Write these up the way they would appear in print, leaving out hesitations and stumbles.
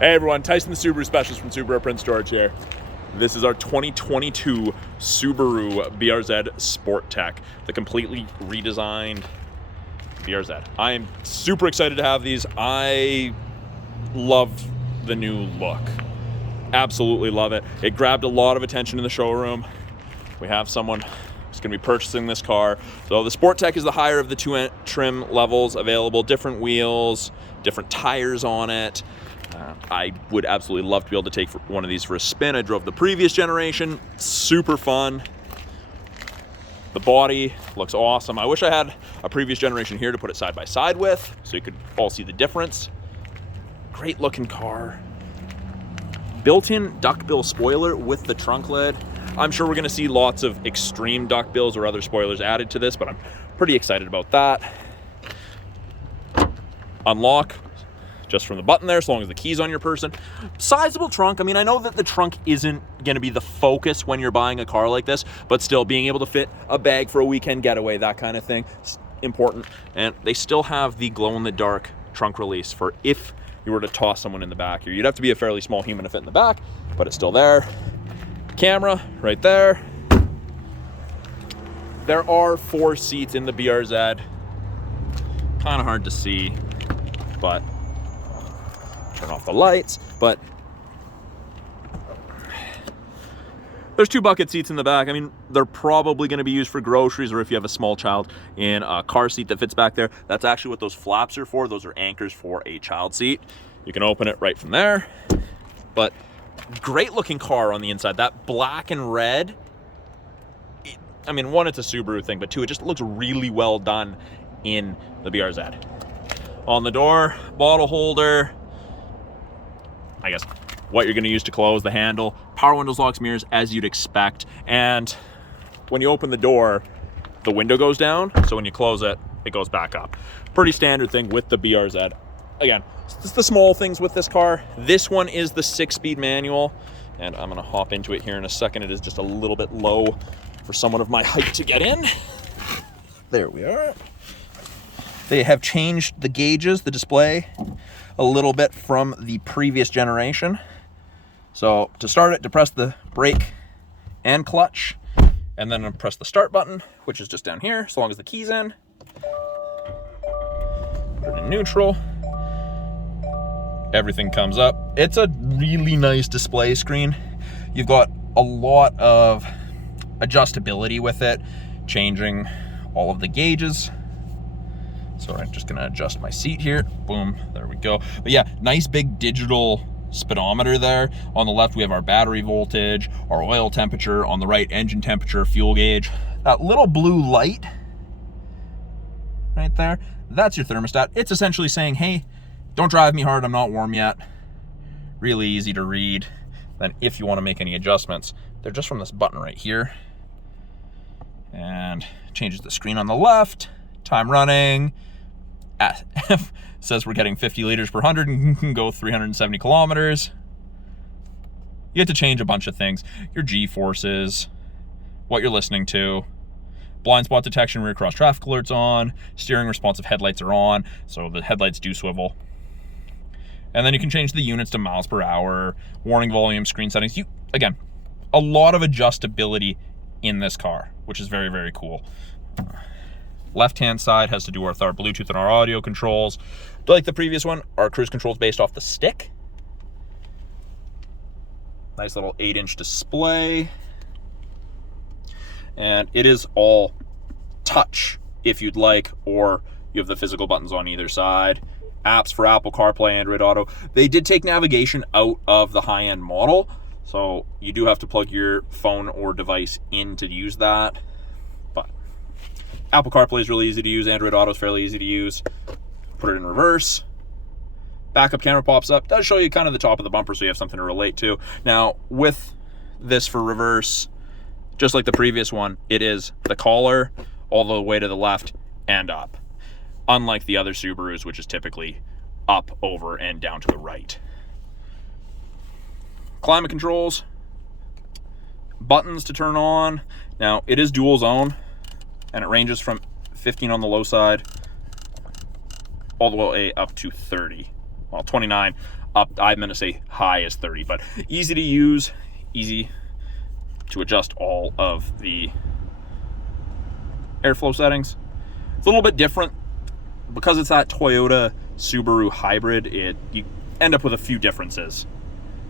Hey everyone, Tyson the Subaru Specialist from Subaru Prince George here. This is our 2022 Subaru BRZ Sport-Tech, the completely redesigned BRZ. I am super excited to have these. I love the new look. Absolutely love it. It grabbed a lot of attention in the showroom. We have someone who's going to be purchasing this car. So the Sport-Tech is the higher of the two trim levels available, different wheels, different tires on it. I would absolutely love to be able to take one of these for a spin. I drove the previous generation, super fun. The body looks awesome. I wish I had a previous generation here to put it side by side with, so you could all see the difference. Great looking car. Built-in duckbill spoiler with the trunk lid. I'm sure we're gonna see lots of extreme duckbills or other spoilers added to this, but I'm pretty excited about that. Unlock just from the button there, as long as the key's on your person. Sizable trunk. I mean, I know that the trunk isn't going to be the focus when you're buying a car like this, but still being able to fit a bag for a weekend getaway, that kind of thing, is important. And they still have the glow-in-the-dark trunk release for if you were to toss someone in the back here. You'd have to be a fairly small human to fit in the back, but it's still there. Camera right there. There are 4 seats in the BRZ. Kind of hard to see, but turn off the lights, but there's 2 bucket seats in the back. I mean, they're probably going to be used for groceries, or if you have a small child in a car seat that fits back there. That's actually what those flaps are for. Those are anchors for a child seat. You can open it right from there. But great looking car on the inside. That black and red, I mean, one, it's a Subaru thing, but 2, it just looks really well done in the BRZ. On the door, bottle holder, I guess what you're going to use to close the handle, power windows, locks, mirrors, as you'd expect. And when you open the door, the window goes down, so when you close it, it goes back up. Pretty standard thing with the BRZ. Again, it's the small things with this car. This one is the 6-speed manual, and I'm going to hop into it here in a second. It is just a little bit low for someone of my height to get in. There we are. They have changed the gauges, the display, a little bit from the previous generation. So to start it, depress the brake and clutch, and then press the start button, which is just down here, as long as the key's in. Put it in neutral. Everything comes up. It's a really nice display screen. You've got a lot of adjustability with it, changing all of the gauges. So I'm just gonna adjust my seat here. Boom, there we go. But yeah, nice big digital speedometer there. On the left, we have our battery voltage, our oil temperature. On the right, engine temperature, fuel gauge. That little blue light right there, that's your thermostat. It's essentially saying, hey, don't drive me hard, I'm not warm yet. Really easy to read. Then if you wanna make any adjustments, they're just from this button right here. And changes the screen on the left, time running, says we're getting 50 liters per 100 and can go 370 kilometers. You get to change a bunch of things. Your G-forces, what you're listening to, blind spot detection, rear cross traffic alerts on, steering responsive headlights are on, so the headlights do swivel. And then you can change the units to miles per hour, warning volume, screen settings. Again, a lot of adjustability in this car, which is very, very cool. Left-hand side has to do with our Bluetooth and our audio controls. Like the previous one, our cruise control is based off the stick. Nice little 8-inch display. And it is all touch if you'd like, or you have the physical buttons on either side. Apps for Apple CarPlay, Android Auto. They did take navigation out of the high-end model, so you do have to plug your phone or device in to use that. Apple CarPlay is really easy to use. Android Auto is fairly easy to use. Put it in reverse. Backup camera pops up. Does show you kind of the top of the bumper so you have something to relate to. Now, with this for reverse, just like the previous one, it is the collar all the way to the left and up. Unlike the other Subarus, which is typically up, over, and down to the right. Climate controls. Buttons to turn on. Now, it is dual zone, and it ranges from 15 on the low side all the way up to 30 well, 29 up, I'm going to say high as 30, but easy to use, easy to adjust all of the airflow settings. It's a little bit different because it's that Toyota Subaru hybrid. You end up with a few differences,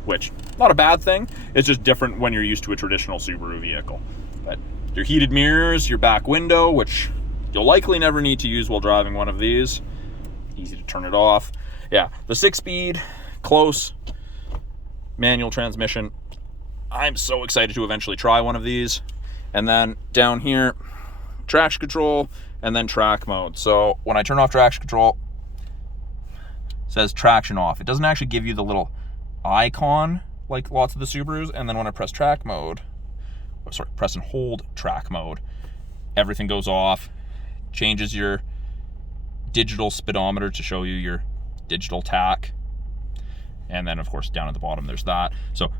which not a bad thing. It's just different when you're used to a traditional Subaru vehicle. But your heated mirrors, your back window, which you'll likely never need to use while driving one of these. Easy to turn it off. Yeah, the 6-speed, close, manual transmission. I'm so excited to eventually try one of these. And then down here, traction control, and then track mode. So when I turn off traction control, it says traction off. It doesn't actually give you the little icon like lots of the Subarus. And then when I press track mode, press and hold track mode, everything goes off, changes your digital speedometer to show you your digital tach. And then of course down at the bottom there's that. So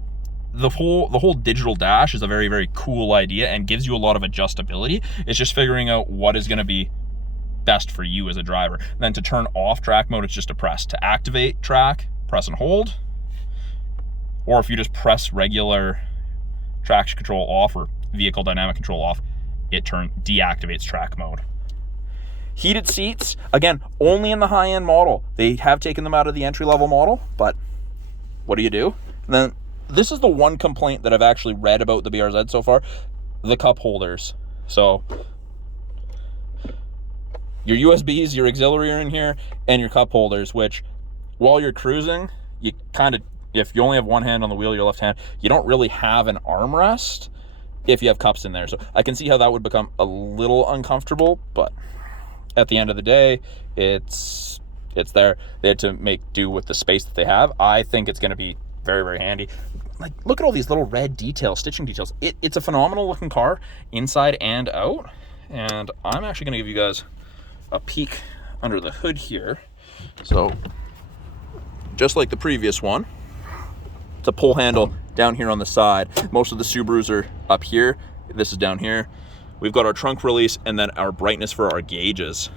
the whole digital dash is a very, very cool idea and gives you a lot of adjustability. It's just figuring out what is going to be best for you as a driver. And then to turn off track mode, it's just a press. To activate track, press and hold. Or if you just press regular traction control off or vehicle dynamic control off, it deactivates track mode. Heated seats, again, only in the high-end model. They have taken them out of the entry-level model, but what do you do? And then this is the one complaint that I've actually read about the BRZ so far, the cup holders. So your USBs, your auxiliary are in here, and your cup holders, which while you're cruising, you kind of, if you only have one hand on the wheel, your left hand, you don't really have an armrest if you have cups in there. So I can see how that would become a little uncomfortable, but at the end of the day, it's there. They had to make do with the space that they have. I think it's going to be very, very handy. Like, look at all these little red details, stitching details. It's a phenomenal looking car inside and out. And I'm actually going to give you guys a peek under the hood here. So just like the previous one, it's a pull handle down here on the side. Most of the Subarus are up here. This is down here. We've got our trunk release and then our brightness for our gauges.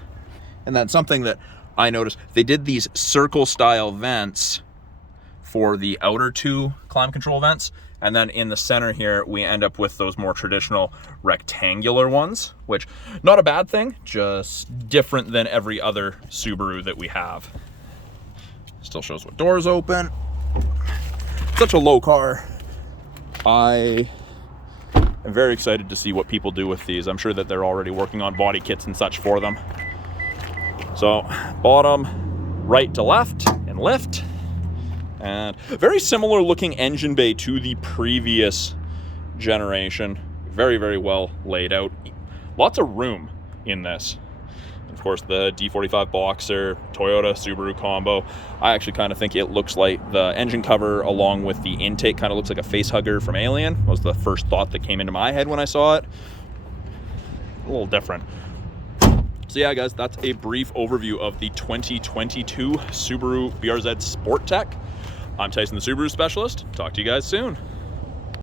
And that's something that I noticed. They did these circle style vents for the outer two climate control vents. And then in the center here, we end up with those more traditional rectangular ones, which not a bad thing, just different than every other Subaru that we have. Still shows what doors open. Such a low car. I am very excited to see what people do with these. I'm sure that they're already working on body kits and such for them. So bottom, right to left and lift. And very similar looking engine bay to the previous generation. Very, very well laid out. Lots of room in this. Of course, the D45 Boxer, Toyota, Subaru combo. I actually kind of think it looks like the engine cover along with the intake kind of looks like a face hugger from Alien. Was the first thought that came into my head when I saw it. A little different. So yeah, guys, that's a brief overview of the 2022 Subaru BRZ Sport-Tech. I'm Tyson, the Subaru Specialist. Talk to you guys soon.